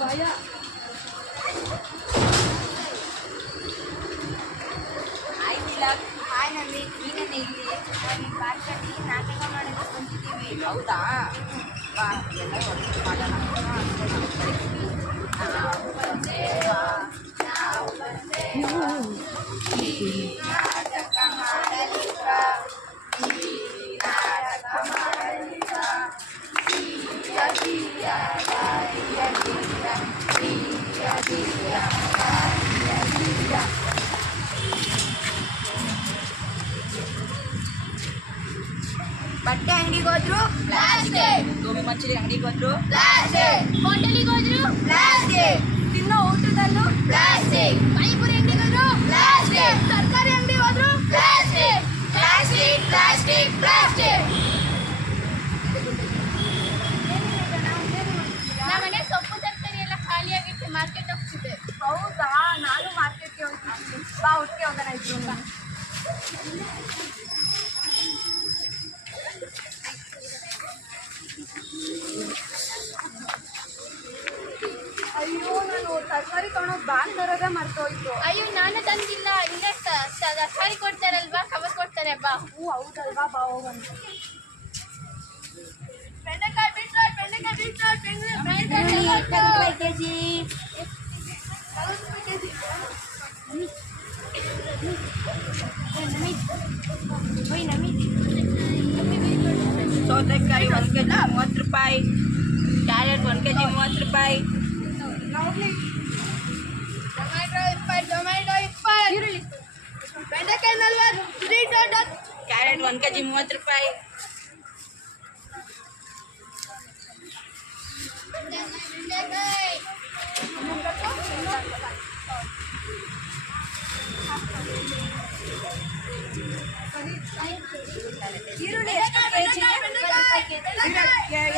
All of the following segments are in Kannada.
ಭಯ ಆಯ್ತಿಲ್ಲ. ಹಾಯ್ ನಮ್ಮಿ, ನೀನೇ ಇಲ್ಲಿ ನಿಮ್ಮ ಪಾರ್ಕಲ್ಲಿ ನಾಟಕ ಮಾಡೋದು ಬಂದಿದ್ದೀವಿ. ಹೌದಾ? ಬಾ ಎಲ್ಲ ಒಟ್ಟು ಮಾಡೋಣ. ನಾವು ಬಂದೇವಾ, ನಾವು ಬಂದೇವಾ, ಈ ನಾಟಕ ಮಾಡಲಿಕ್ಕ, ಈ ನಾಟಕ ಮಾಡಲಿಕ್ಕ, ಹಿಯ ಹಿಯ ಹಿಯ ಹಿಯ ಹಿಯ ಹಿಯ ಹಿಯ. ಬಟ್ಟೆ ಅಂಗಡಿಗೆ ಹೋದ್ರು ಪ್ಲಾಸ್ಟಿಕ್, ಗೋಬಿ ಮಂಚೂರಿ ಅಂಗಡಿಗೆ ಹೋದ್ರು ಪ್ಲಾಸ್ಟಿಕ್, ಹೋಟೆಲಿಗೆ ಹೋದ್ರು ಪ್ಲಾಸ್ಟಿಕ್, ತಿನ್ನೋ ಊಟದಲ್ಲೂ ಪ್ಲಾಸ್ಟಿಕ್, ಪಾನಿಪುರಿ ಅಂಗಡಿಗೆ ಹೋದ್ರು ಪ್ಲಾಸ್ಟಿಕ್, ತರಕಾರಿ ಅಂಗಡಿಗೆ ಹೋದ್ರು ಪ್ಲಾಸ್ಟಿಕ್, ಪ್ಲಾಸ್ಟಿಕ್ ಪ್ಲಾಸ್ಟಿಕ್ ಪ್ಲಾಸ್ಟಿಕ್. ನಮ್ಮನೆ ಸೊಪ್ಪು ತರಕಾರಿ ಎಲ್ಲ ಖಾಲಿಯಾಗಿತ್ತು, ಮಾರ್ಕೆಟ್ ಹೋಗ್ತಿದ್ದೆ. ಹೌದಾ? ನಾನು ಮಾರ್ಕೆಟ್ಗೆ ಹೋಗ್ತಿದ್ದೀನಿ. ಬಾ ಒಟ್ಟಿಗೆ ಹೋಗೋಣ ಇದ್ರು. ಅಯ್ಯೋ, ನಾನು ತರಕಾರಿ ತೊಗೊಂಡೋಗಿ ಬ್ಯಾಗ್ ತರೋದೇ ಮರ್ತೋಯ್ತು. ಅಯ್ಯೋ, ನಾನು ತಂದಿಲ್ಲ. ಇಲ್ಲೇ ತರಕಾರಿ ಕೊಡ್ತಾರಲ್ವಾ, ಕವರ್ ಕೊಡ್ತಾರೆ. ಬಾ. ಹ್ಞೂ, ಹೌದಲ್ವಾ? ಬಾ ಹೋಗೋಣ. ಬೆಂಡೆಕಾಯಿ ಬೀಟ್ರೋಟ್, ಬೆಂಡೆಕಾಯಿ ಬೀಟ್ರೋಟ್, ಬೆಂಡೆಕಾಯಿ ಕೆಜಿ, 40 ರೂಪಾಯಿ ಕೆಜಿ. ಸೌತೆಕಾಯಿ 1 ಕೆಜಿ 30 ರೂಪಾಯಿ, ಕ್ಯಾರೆಟ್ 1 ಕೆಜಿ 30 ರೂಪಾಯಿ, ಟೊಮೆಟೊ 20, ಈರುಳ್ಳಿ ಬೆಂಡೆಕಾಯಿ 40, ಕ್ಯಾರೆಟ್ 1 ಕೆಜಿ 30 ರೂಪಾಯಿ. ಈರುಳ್ಳಿ ಎಷ್ಟು ಕೆಜಿ?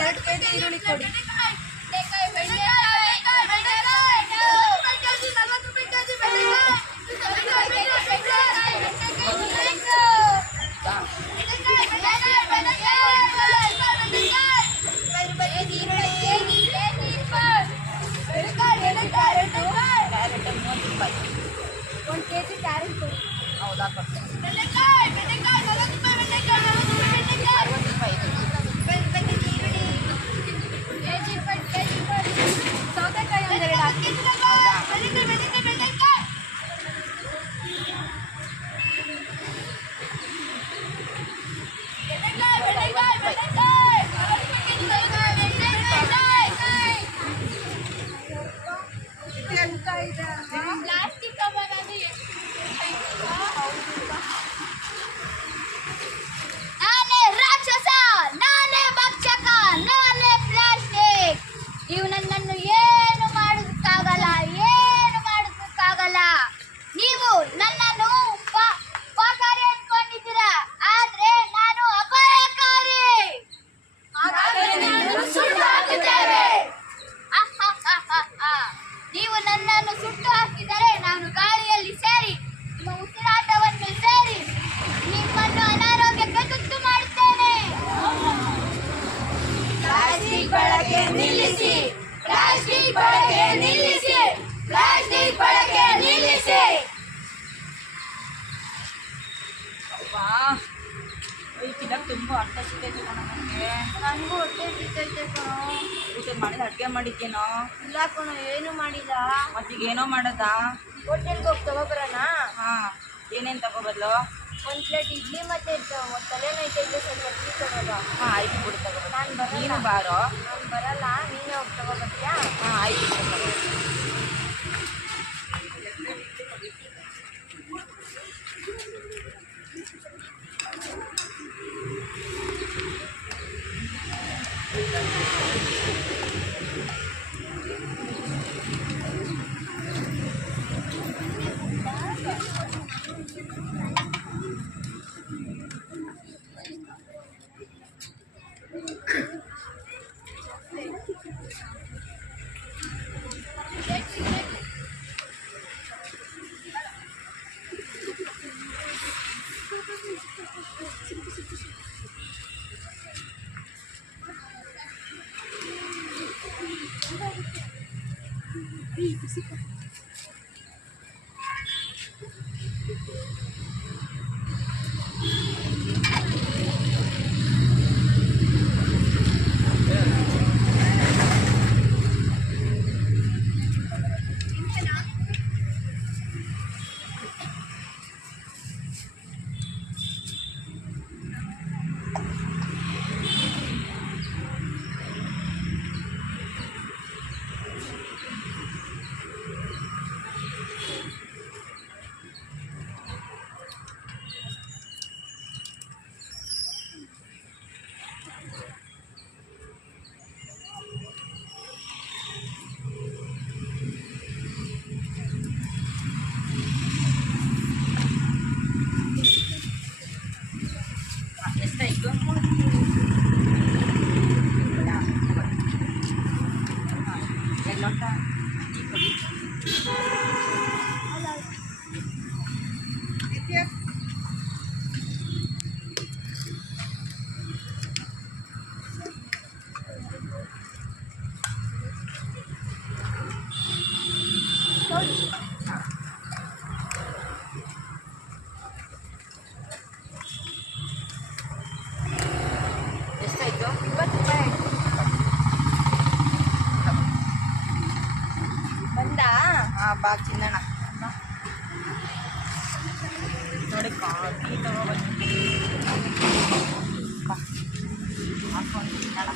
2 ಕೆಜಿ ಈರುಳ್ಳಿ ಕೊಡಿ. ಹೌದಾ? ಕೊಡ್ತೇನೆ. 60 ರೂಪಾಯಿ. ಸೌತೆಕಾಯಿ ಒಂದೆರಡು ಹಾಕಿ. ಪ್ಲಾಸ್ಟಿಕ್ ಕವರ್ ಅದು ನಾನೇ ರಾಕ್ಷಸ, ನಾನೇ ಭಕ್ಷಕ, ನಾನೇ ಪ್ಲಾಸ್ಟಿಕ್. ನೀವು ನನ್ನನ್ನು ಏನು ಮಾಡೋದಕ್ಕಾಗಲ್ಲ, ಏನು ಮಾಡೋದಕ್ಕಾಗಲ್ಲ. ನೀವು ನನ್ನನ್ನು ಉಪಕಾರಿ ಅನ್ಕೊಂಡಿದ್ದೀರಾ, ಆದ್ರೆ ನಾನು ಅಪಾಯಕಾರಿ. ನೀವು ನನ್ನನ್ನು ಸುಟ್ಟು ಹಾಕಿದರೆ ನಾನು ಗಾಳಿಯಲ್ಲಿ ಸೇರಿ ನಿಮ್ಮ ಉಸಿರಾಟವನ್ನು ಸೇರಿ ನಿಮ್ಮನ್ನು ಅನಾರೋಗ್ಯಕ್ಕೆ ತುತ್ತು ಮಾಡುತ್ತೇನೆ. ಪ್ಲಾಸ್ಟಿಕ್ ಬಳಕೆ ನಿಲ್ಲಿಸಿ, ಪ್ಲಾಸ್ಟಿಕ್ ಬಳಕೆ ನಿಲ್ಲಿಸಿ, ಪ್ಲಾಸ್ಟಿಕ್ ಬಳಕೆ ನಿಲ್ಲಿಸಿ. ತುಂಬ ಹೊಟ್ಟೆ ಸಿಗ್ತೈತೆ ಕಣೋ ನನಗೆ. ನನಗೂ ಹೊಟ್ಟೆ ಸಿಗ್ತೈತೆ ಕಣೋ. ಊಟ ಮಾಡಿದ ಅಡುಗೆ ಮಾಡಿದ್ದೇನೋ? ಇಲ್ಲ ಕಣೋ, ಏನು ಮಾಡಿಲ್ಲ. ಮತ್ತೀಗ ಏನೋ ಮಾಡೋದ? ಹೋಟೆಲ್ಗೆ ಹೋಗಿ ತಗೋಬರೋಣ. ಹಾಂ, ಏನೇನು ತಗೋಬರ್ಲು? 1 ಪ್ಲೇಟ್ ಇಡ್ಲಿ ಮತ್ತೆ ತಲೆನೋಯ್ತೈತೆ, ಸ್ವಲ್ಪ ಟೀ ತಗೋಬ. ಹಾಂ, ಆಯ್ತು ಬಿಡು, ತಗೋಬ. ನಾನು ಬರಲ್ಲ. ನೀನು ಬಾರೋ. ನಾನು ಬರಲ್ಲ, ನೀನೇ ಹೋಗಿ ತಗೋಬರ್ತೀಯಾ? ಹಾಂ, ಆಯ್ತು ಬಿಡು, ತಗೋ. ಎಷ್ಟಾಯ್ತು? ಎರಡು ಲೋಟ ಟೀ ಕೊಡಿ. ಎಷ್ಟಾಯ್ತು? 20 ರೂಪಾಯಿ ಬಂದಾ? ಹಾಂ ಬಾ ಚಿನ್ನಣ್ಣ ನೋಡಿ ಟೀ ತಗೋಬಂದು ಬಾ ಹಾಕೊಂಡು ಚಿನ್ನಣ್ಣ